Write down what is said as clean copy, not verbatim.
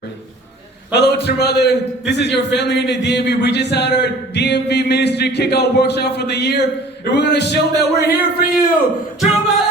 Hello, True Mother. This is your family in the DMV. We just had our DMV Ministry Kickoff workshop for the year, and we're going to show that we're here for you. True Mother!